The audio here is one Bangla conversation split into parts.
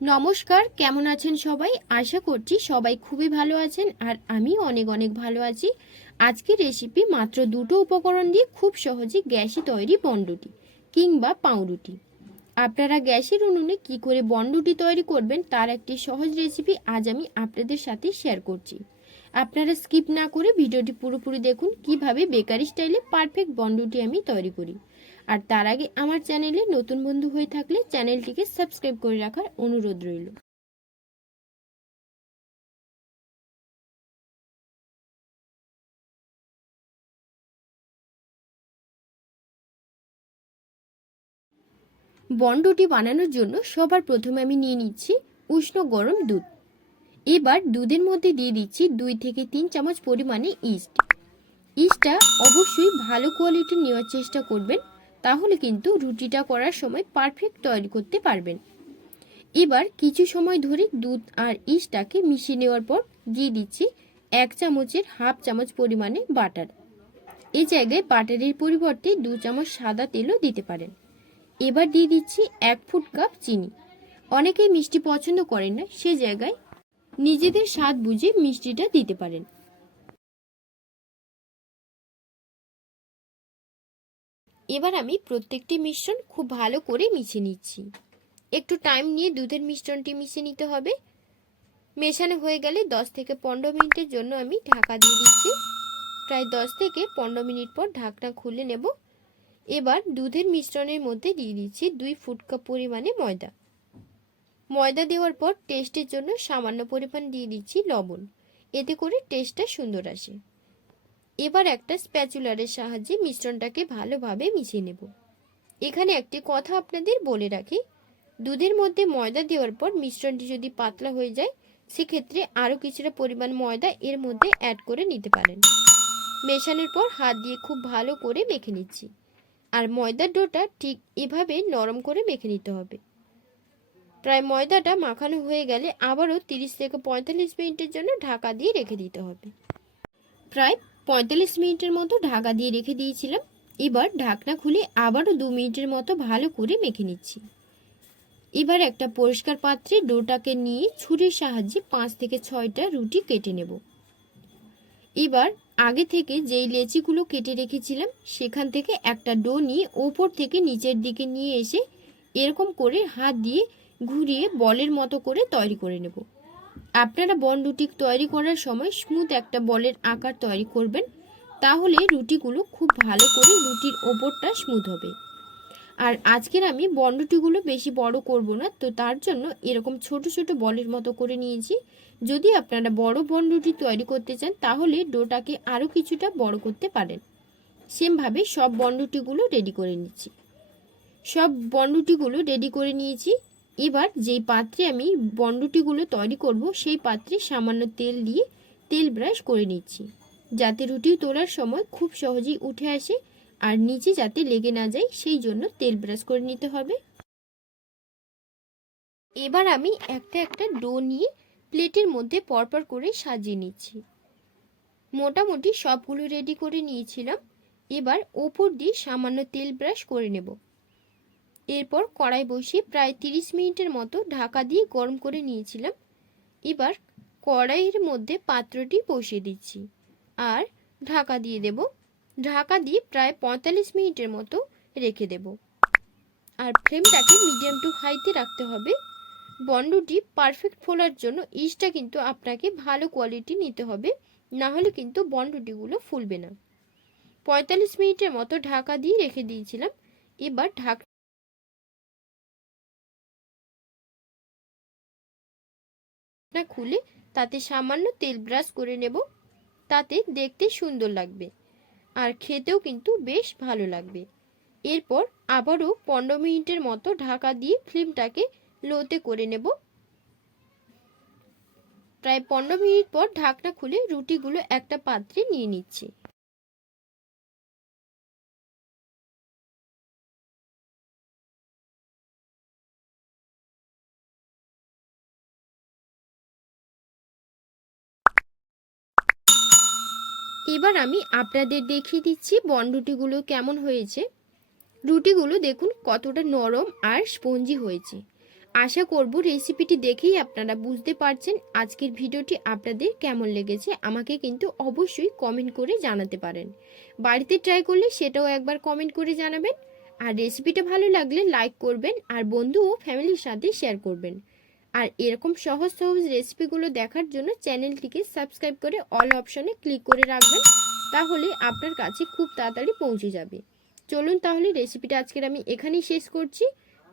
নমস্কার, কেমন আছেন সবাই? আশা করছি সবাই খুবই ভালো আছেন আর আমি অনেক অনেক ভালো আছি। আজকের রেসিপি মাত্র দুটো উপকরণ দিয়ে খুব সহজে গ্যাসে তৈরি বনরুটি কিংবা পাউরুটি। আপনারা গ্যাসের উনুনে কি করে বনরুটি তৈরি করবেন তার একটি সহজ রেসিপি আজ আমি আপনাদের সাথে শেয়ার করছি। আপনারা স্কিপ না করে ভিডিওটি পুরোপুরি দেখুন কীভাবে বেকারি স্টাইলে পারফেক্ট বনরুটি আমি তৈরি করি। আর তার আগে আমার চ্যানেলে নতুন বন্ধু হয়ে থাকলে চ্যানেলটিকে সাবস্ক্রাইব করে রাখার অনুরোধ রইল। বন্ডটি বানানোর জন্য সবার প্রথমে আমি নিয়ে নিচ্ছি উষ্ণ গরম দুধ। এবার দুধের মধ্যে দিয়ে দিচ্ছি দুই থেকে তিন চামচ পরিমাণে ইস্ট। ইস্টটা অবশ্যই ভালো কোয়ালিটির নেওয়ার চেষ্টা করবেন। তাহলে কিন্তু রুটিটা করার সময় পারফেক্ট তৈরি করতে পারবেন। এবার কিছু সময় ধরে দুধ আর ইস্টটাকে মিশিয়ে নেওয়ার পর দিয়ে দিচ্ছি এক চামচের হাফ চামচ পরিমাণে বাটার। এই জায়গায় বাটারের পরিবর্তে দু চামচ সাদা তেলও দিতে পারেন। এবার দিয়ে দিচ্ছি এক ফুট কাপ চিনি। অনেকেই মিষ্টি পছন্দ করেন না, সে জায়গায় নিজেদের স্বাদ বুঝে মিষ্টিটা দিতে পারেন। এবার আমি প্রত্যেকটি মিশ্রণ খুব ভালো করে মিশিয়ে নিচ্ছি। একটু টাইম নিয়ে দুধের মিশ্রণটি মিশিয়ে নিতে হবে। মেশানো হয়ে গেলে দশ থেকে পনেরো মিনিটের জন্য আমি ঢাকা দিয়ে দিচ্ছি। প্রায় দশ থেকে পনেরো মিনিট পর ঢাকনা খুলে নেব। এবার দুধের মিশ্রণের মধ্যে দিয়ে দিচ্ছি দুই ফুট কাপ পরিমাণে ময়দা। ময়দা দেওয়ার পর টেস্টের জন্য সামান্য পরিমাণ দিয়ে দিচ্ছি লবণ। এতে করে টেস্টটা সুন্দর আসে। এবার একটা স্প্যাচুলারের সাহায্যে মিশ্রণটাকে ভালোভাবে মিশিয়ে নেব। এখানে একটি কথা আপনাদের বলে রাখি, দুধের মধ্যে ময়দা দেওয়ার পর মিশ্রণটি যদি পাতলা হয়ে যায়, সেক্ষেত্রে আরও কিছুটা পরিমাণ ময়দা এর মধ্যে অ্যাড করে নিতে পারেন। মেশানোর পর হাত দিয়ে খুব ভালো করে মেখে নিচ্ছি। আর ময়দার ডোটা ঠিক এভাবে নরম করে মেখে নিতে হবে। প্রায় ময়দাটা মাখানো হয়ে গেলে আবারও তিরিশ থেকে পঁয়তাল্লিশ মিনিটের জন্য ঢাকা দিয়ে রেখে দিতে হবে। প্রায় পঁয়তাল্লিশ মিনিটের মতো ঢাকা দিয়ে রেখে দিয়েছিলাম। এবার ঢাকনা খুলে আবারও দু মিনিটের মতো ভালো করে মেখে নিচ্ছি। এবার একটা পরিষ্কার পাত্রে ডোটাকে নিয়ে ছুরির সাহায্যে পাঁচ থেকে ছয়টা রুটি কেটে নেব। এবার আগে থেকে যেই লেচিগুলো কেটে রেখেছিলাম, সেখান থেকে একটা ডো নিয়ে ওপর থেকে নিচের দিকে নিয়ে এসে এরকম করে হাত দিয়ে ঘুরিয়ে বলের মতো করে তৈরি করে নেব। আপনারা বন রুটি তৈরি করার সময় স্মুথ একটা বলের আকার তৈরি করবেন, তাহলে রুটিগুলো খুব ভালো করে রুটির ওপরটা স্মুথ হবে। আর আজকের আমি বনরুটিগুলো বেশি বড় করব না, তো তার জন্য এরকম ছোট ছোট বলের মতো করে নিয়েছি। যদি আপনারা বড় বনরুটি তৈরি করতে চান, তাহলে ডোটাকে আরও কিছুটা বড় করতে পারেন। সেমভাবে সব বনরুটিগুলো রেডি করে নিচ্ছি। সব বনরুটিগুলো রেডি করে নিয়েছি। এবার যেই পাত্রে আমি বনরুটিগুলো তৈরি করব, সেই পাত্রে সামান্য তেল দিয়ে তেল ব্রাশ করে নিচ্ছি। যাতে রুটি তোলার সময় খুব সহজেই উঠে আসে আর নিচে যাতে লেগে না যায়, সেই জন্য তেল ব্রাশ করে নিতে হবে। এবার আমি একটা একটা ডো নিয়ে প্লেটের মধ্যে পরপর করে সাজিয়ে নিচ্ছি। মোটামুটি সবগুলো রেডি করে নিয়েছিলাম। এবার ওপর দিয়ে সামান্য তেল ব্রাশ করে নেব। এরপর কড়াই বসিয়ে প্রায় তিরিশ মিনিটের মতো ঢাকা দিয়ে গরম করে নিয়েছিলাম। এবার কড়াইয়ের মধ্যে পাত্রটি বসিয়ে দিচ্ছি আর ঢাকা দিয়ে দেব। ঢাকা দিয়ে প্রায় পঁয়তাল্লিশ মিনিটের মতো রেখে দেব। আর ফ্লেমটাকে মিডিয়াম টু হাইতে রাখতে হবে। বন্ডটি পারফেক্ট ফোলার জন্য ইস্টটা কিন্তু আপনাকে ভালো কোয়ালিটি নিতে হবে, না হলে কিন্তু বন্ডটিগুলো ফুলবে না। পঁয়তাল্লিশ মিনিটের মতো ঢাকা দিয়ে রেখে দিয়েছিলাম। এবার ঢাক ঢাকনা খুলে তাতে সামান্য তেল ব্রাশ করে নেব। তাতে দেখতে সুন্দর লাগবে আর খেতেও কিন্তু বেশ ভালো লাগবে। এরপর আবারও পনেরো মিনিটের মতো ঢাকা দিয়ে ফ্লেমটাকে লোতে করে নেব। প্রায় পনেরো মিনিট পর ঢাকনা খুলে রুটিগুলো একটা পাত্রে নিয়ে নিচ্ছি। এবার আমি আপনাদের দেখিয়ে দিচ্ছি বন রুটিগুলো কেমন হয়েছে। রুটিগুলো দেখুন কতটা নরম আর স্পঞ্জি হয়েছে। আশা করব রেসিপিটি দেখেই আপনারা বুঝতে পারছেন আজকের ভিডিওটি আপনাদের কেমন লেগেছে। আমাকে কিন্তু অবশ্যই কমেন্ট করে জানাতে পারেন। বাড়িতে ট্রাই করলে সেটাও একবার কমেন্ট করে জানাবেন। আর রেসিপিটা ভালো লাগলে লাইক করবেন আর বন্ধু ও ফ্যামিলির সাথে শেয়ার করবেন। আর এরকম সহজ সহজ রেসিপিগুলো দেখার জন্য চ্যানেলটিকে সাবস্ক্রাইব করে অল অপশনে ক্লিক করে রাখবেন, তাহলে আপনার কাছে খুব তাড়াতাড়ি পৌঁছে যাবে। চলুন তাহলে রেসিপিটা আজকের আমি এখানেই শেষ করছি।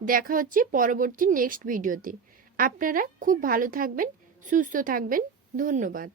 দেখা হচ্ছে পরবর্তী নেক্সট ভিডিওতে আপনারা খুব ভালো থাকবেন, সুস্থ থাকবেন। ধন্যবাদ।